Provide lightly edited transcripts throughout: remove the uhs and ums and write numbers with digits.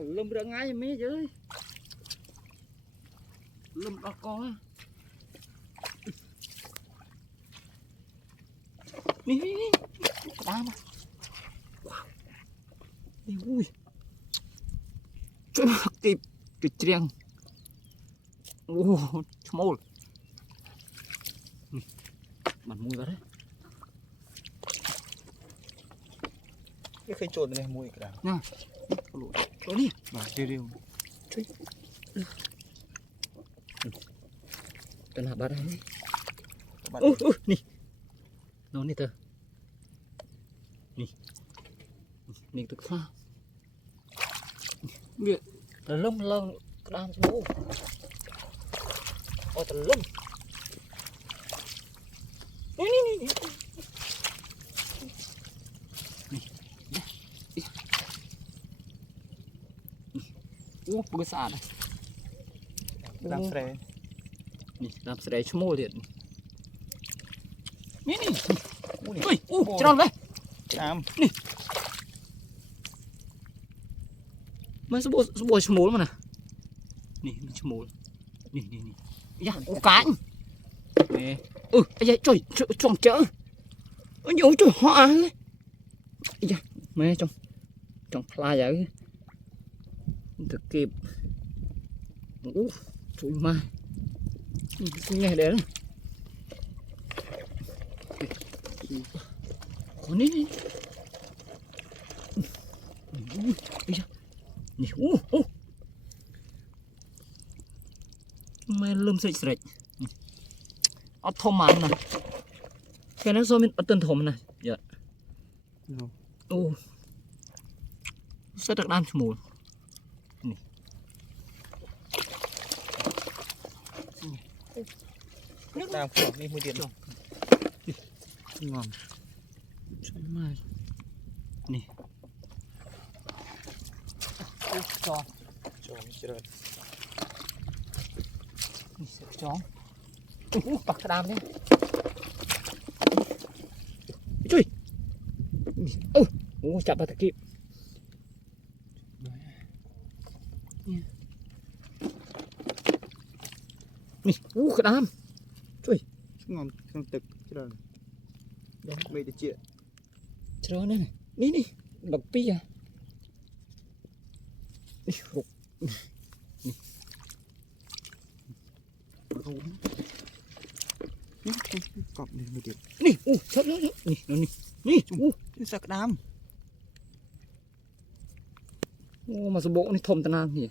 lâm ra ngay mấy chứ lâm đó con đi đam đi ui kịp kịp trieng ô small mặt mũi vào đấy cái khay trộn này mũi cả nha lỗ đi mà riêu chui cái là bắt đấy nè nó nè tơ nè nè tự pha việc là lông lông đang bố ôi tờ lông nè bữa sả này làm sre nè làm sre chua mồi liền nè ui tròn đây làm nè mấy số bộ chua mồi mà nè nè chua mồi nè ya có cánh nè ai da trời tròn chở ôi dồi trời hoa ấy ya mẹ trong pla vậy thực kịp trời mai nghe đến còn ní mày lùm sệt sệt ở thom mặn nè cái nó do mình ở tân thom này dạ rất đặc đam mùi nước làm của đi mua tiền ngon trời mai nè cho chơi chó bạc đam nhé chui chạm vào thật kịp nè cái đam chui ngon không tực chơi đấy mấy đứa chuyện chơi này ní bạc pi à cọp này một điểm nè chết nè nè sạc đam mà số bộ này thom tan ăn nhỉ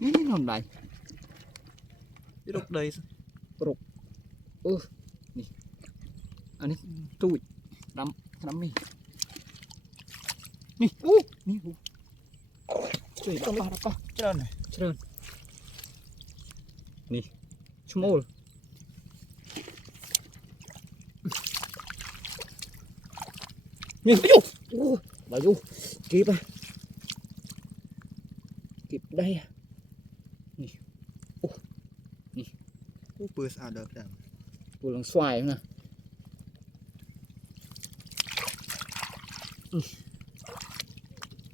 nè ngon đại cái đục đây nè anh ấy tui đắm mi nè nè chơi đapa trơn này trơn nè small nè bà du kịp à kịp đây à nè bữa sao được đằng vừa lần xoài nè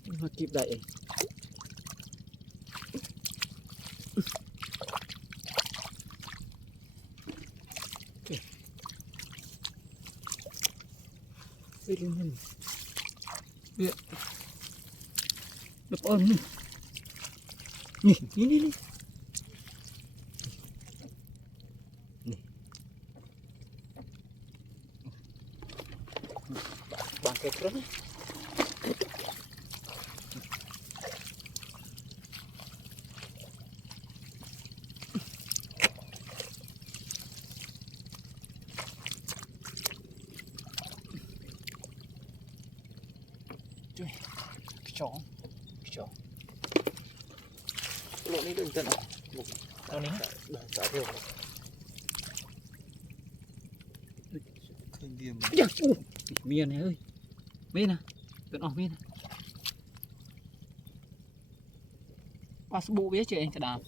mà kịp đậy đi luôn mình việc đập ơn nè bằng cái đó chó lộ ní đừng tận à đâu ní xả theo khơi viêm miên này ơi miên nè tận miên nè qua số bộ biết chuyện anh cả đàm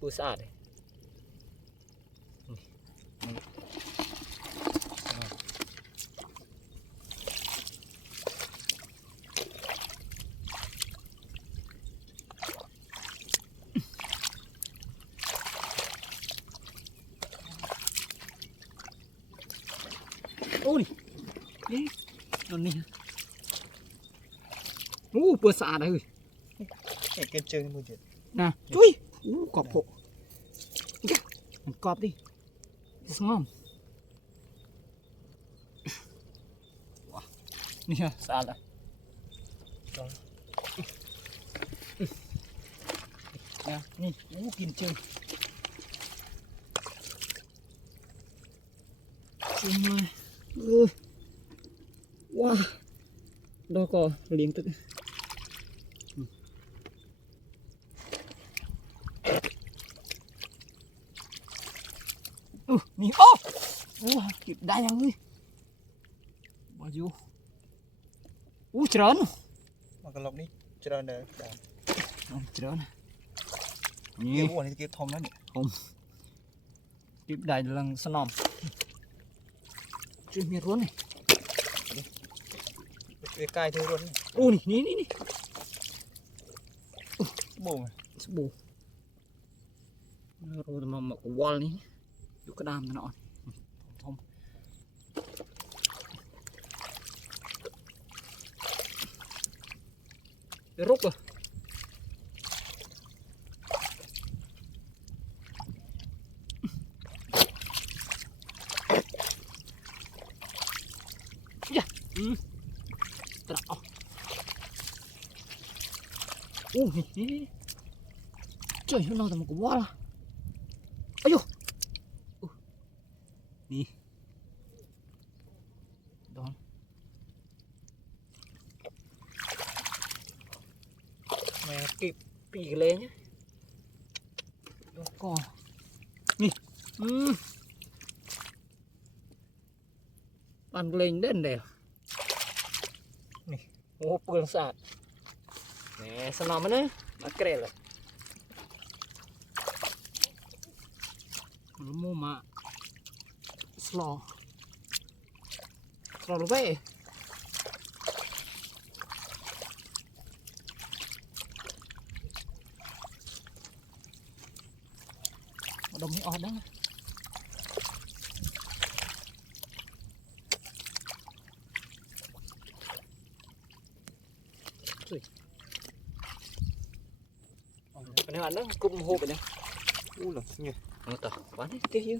bữa xa đấy ôi đi nó nè bữa xả đây cái chơi mua chuyện nè chui cọp hộ cọp đi ngon nè xả lại nèนี่กินเจอกินเลยว้าดอกก็เลี้ยงตึกนี่โอ้เก็บได้ยังเลยบาอยู่เจริญ mà cái lọc đi chơi nàyเจริญ cáiนี่ buồn này cái thòng đó nhỉ เก็บได้ลังสนอมจุดมีร้อนนี่ cái cay thôi luôn โอ้นี่ bù mà สบู่เราจะมามาวอลนี้อยู่กระดามหน่อยทมรุกอ่ะย่าตระโอ้นี่trời hôm nào tao mà cũng quá là ây dô đi đó mẹ kịp bị lên nhé đó cò nè bàn lên đến đây nè ô bưng sạt nè sao nào mà nữa mà kể lại mua mà slo slo về đồng ý đó cái này bạn đó cùng hộp này là nhỉ tao bán hết tiếc chứ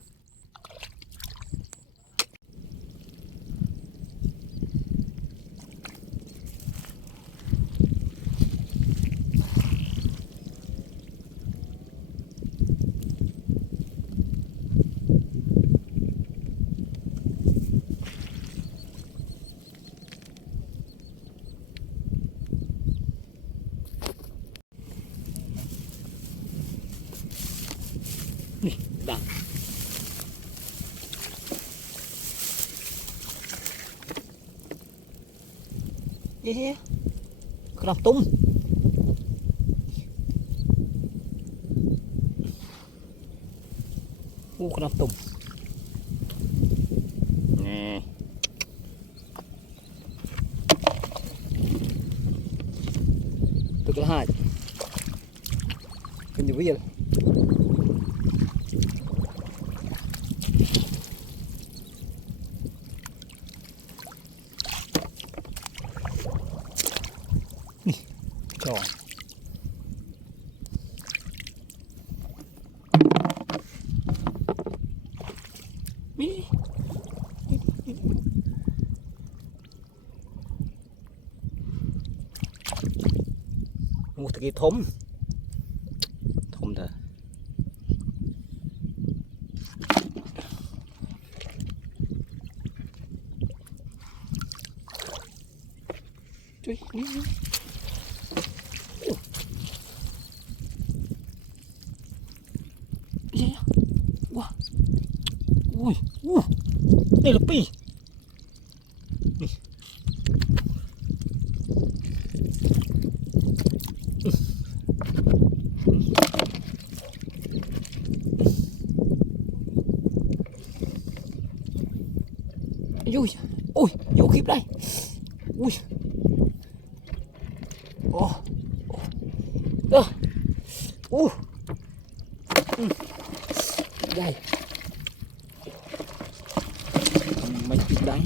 nè đạn cái làm tung cái làm tung nè từ cái hai cái gì bây giờ rồi một cái thúng thôi Trời, đi. Dạ. Wow. Ui, đây là pi. Này. Ui, ui, vô khiếp đây. Ui. Ồ. Ồ. Đây. mình bị đánh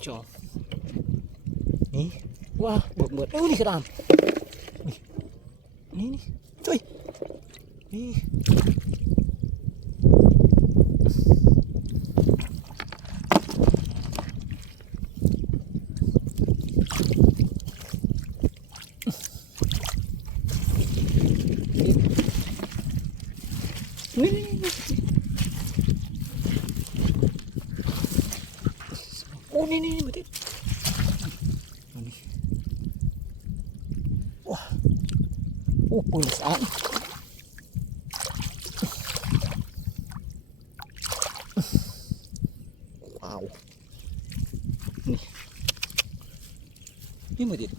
cho ní wow bực bực ôi cái đàn ní chơi ní ô ní ní mà tiếp ô bùn sáng wow ní mà tiếp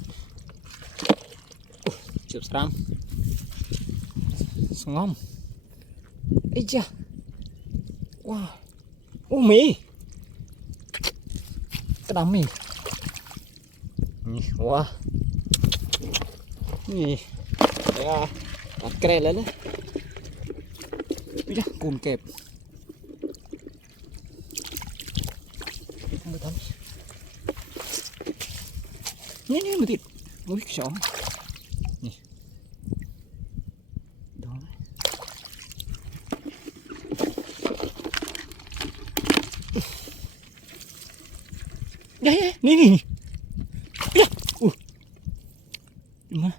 chụp sáng ngon ấy cha wow ô mì cái đám mì wow nè à đặt cái này lên đấy cùn kẹp không được thấm nè mà thịt mũi chó nè đó đấy nè nè mà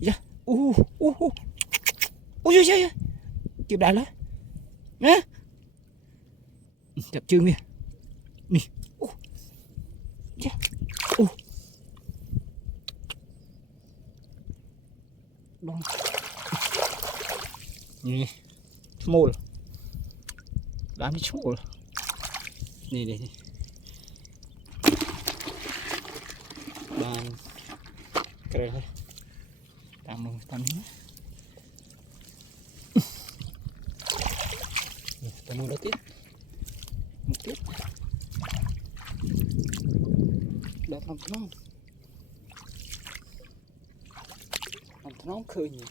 dạ ôi trời chụp đại lá nè chụp chương đi nè dạ đông nè small đám đi small nè nè dan keren tamu tamu đó tiếp một tiếp đặt làm nóng khơi nhỉ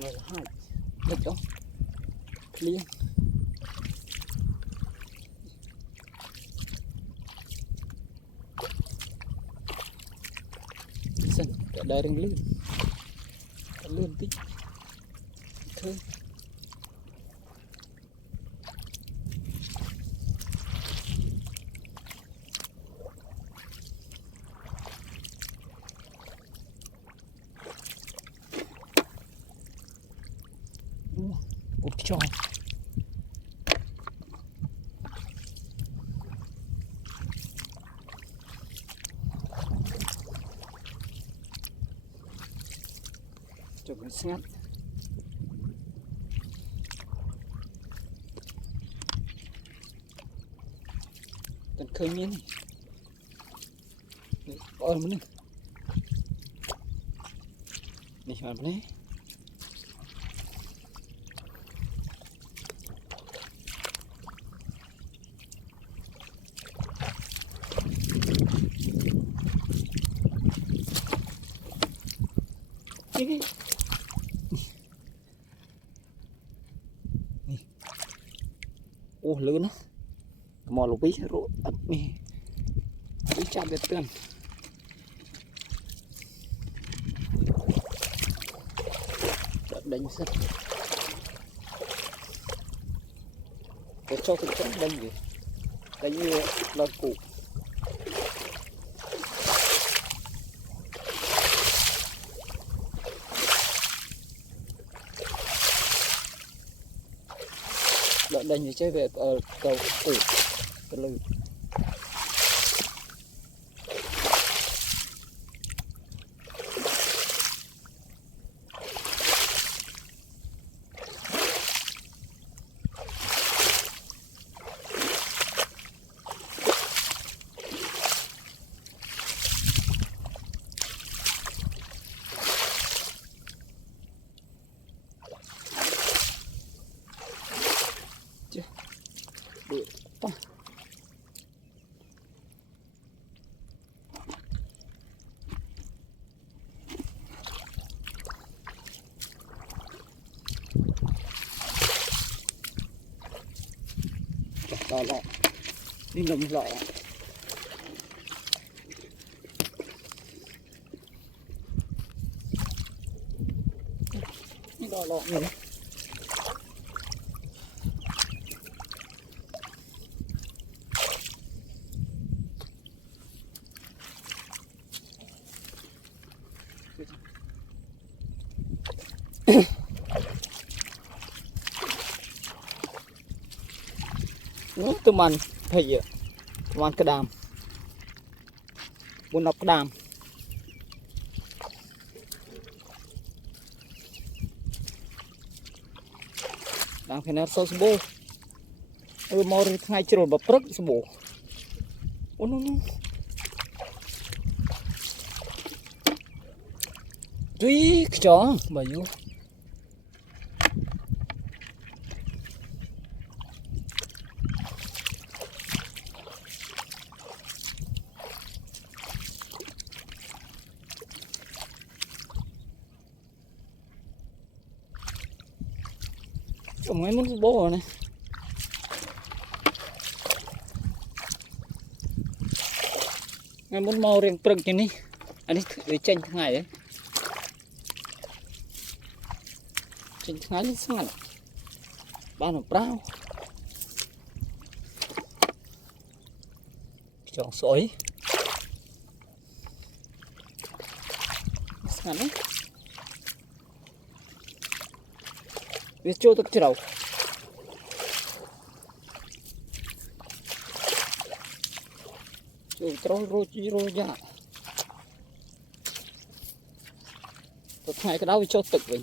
này là hai được không clear sân ở đây đang lươn tí thôi cho mình sát tận khơi miên ôi mình đi vào đây ô lớn á mò lục bí rồi mi bí chạm được tiền đánh sắt để cho thực chất đánh gì đánh như là cụ lợn đánh như chơi về ở cầu tử cái lư được to đỏ lọ đi lồng lọ đỏ lọ này nó tụi mình thì tụi mình cái đàm buôn nọc cái đàm đàm cái này sâu bô mò đi ngay chưa rồi bập rớt sâu bô ôn nó tuy cái chó bà vô mấy muốn bố rồi này ngay muốn mò riêng trừng trên đi anh ấy để tranh thằng ngày đấy tranh thằng ngày lên sang ba nó brao chọn sỏi sang đấy biết chỗ tôi chưa đâu rồi rồi ra tôi thay cái đó cho tự mình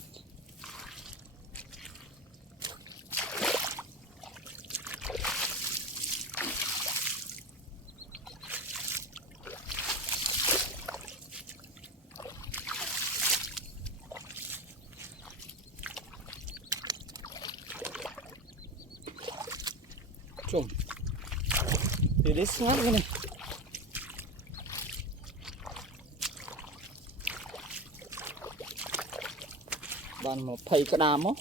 chùm để đến sát cái này bạn một thầy cái đàm á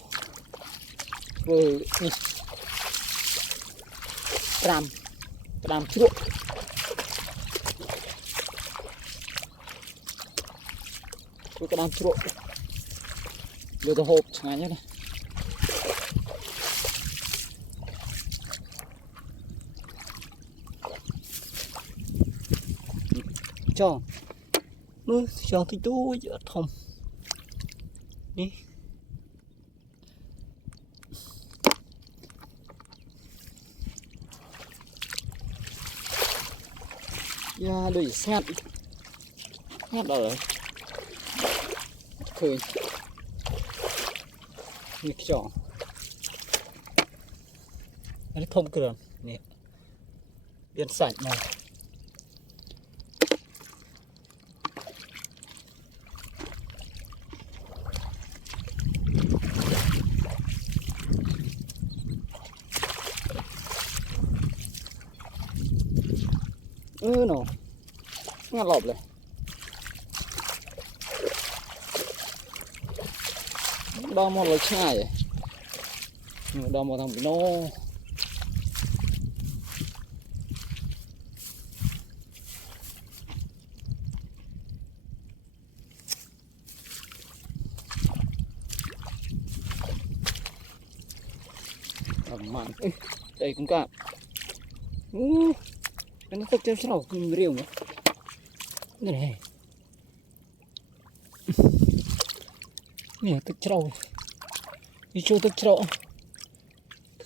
rồi đàm chuột rồi cái đàm chuột rồi tôi hộp chẳng nhé này cho nó cho cái túi ở thùng đi ya đuổi xét rồi khơi nghịch chọn nó thông cường nè biên sạch này nó ngắt lọp này đo một lời chai đo một thằng bị nó mặn đây cũng cả nó tức cho sao cũng riêu nữa này nè tức trâu đi chỗ tức trâu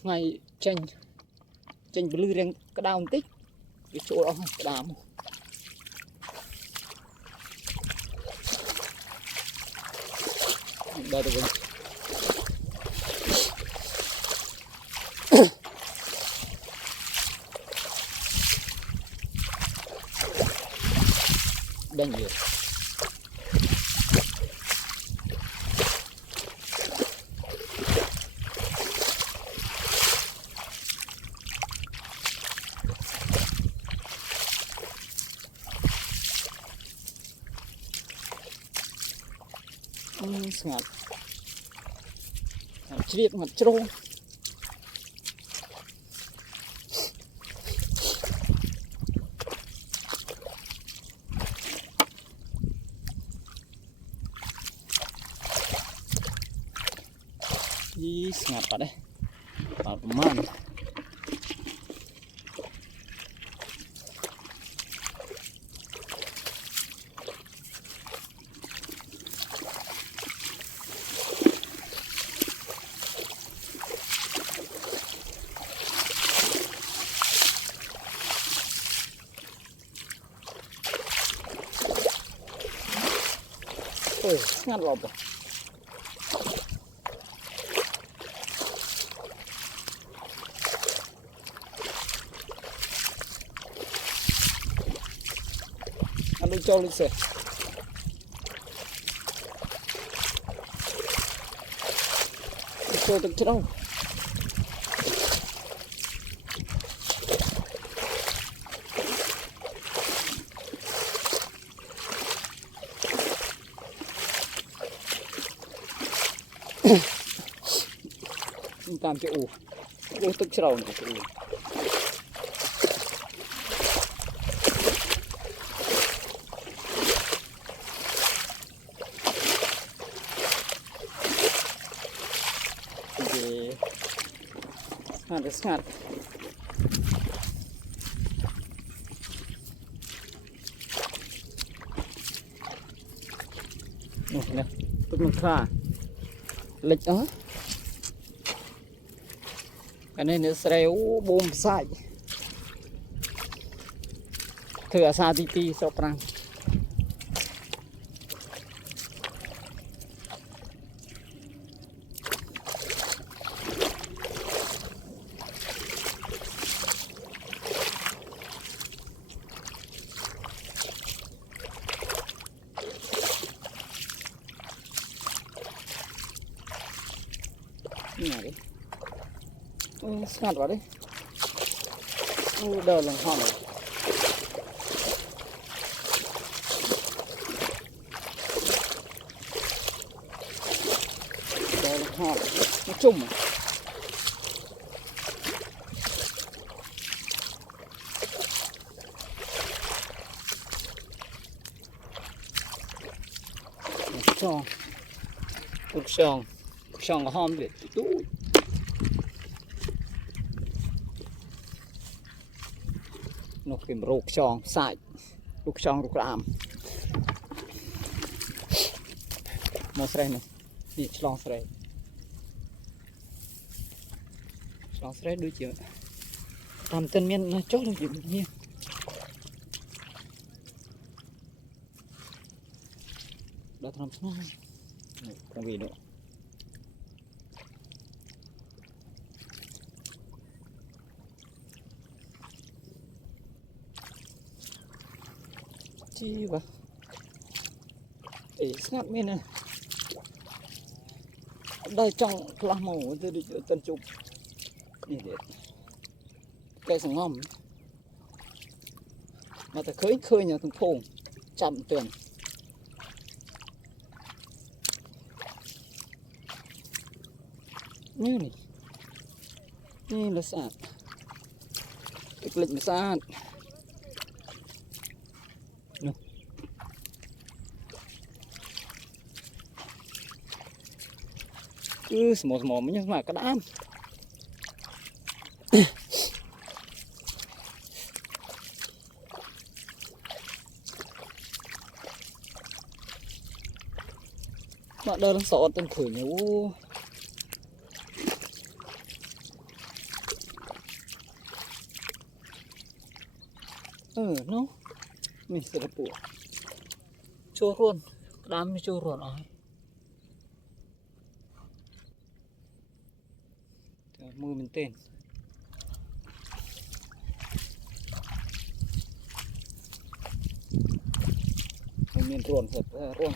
ngày tranh blue riêng cái đào tích cái chỗ đó cái đàm đây được rồi đang nhiều ngặt chìa ngặt trâu đi ngặt vào đây vào man ôi ngặt lọp rồi ăn đi cho lên xe cho được chứ đâu tam cái u tức chứ đâu này cái u ngặt nè tức mình pha lịch đó cái này nó xéo bom sai thừa xa tí tí sọc răng này đi ngặt vào đi đờ lần hòn này đờ lần hòn nó chung à cuộc song có hòm để tủ nó tìm ruột song sai ruột song ruột làm một sợi này đi long sợi đôi chiều làm tân miên nó chốt được gì nhiên đã làm xong không vì nữa chi vậy để ngắt bên này đây trong làm màu tôi đi tân chụp nhìn để cây sừng ngòm mà ta khơi nhà thằng thùng chậm tiền như này như là sạt cái lịch mà sạt cứ một nhưng mà cái đám mà đâu nó sợ tên thử nhiều nó mình sẽ là bùa chua luôn đám mới chua luôn rồi mưa mình tên mình ruồn thật ruồn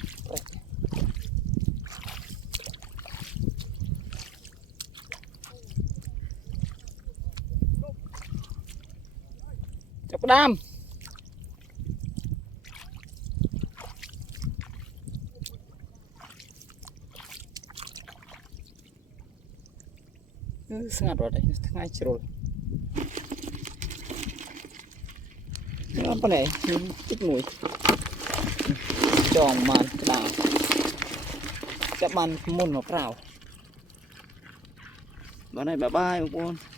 chọc đam ស្ងាត់រត់ថ្ងៃជ្រុលអត់ប៉ុណ្ណេះតិចមួយចងបានក្តៅចាប់បានមុនមកក្រៅបាទហើយបាយបាយបងប្អូន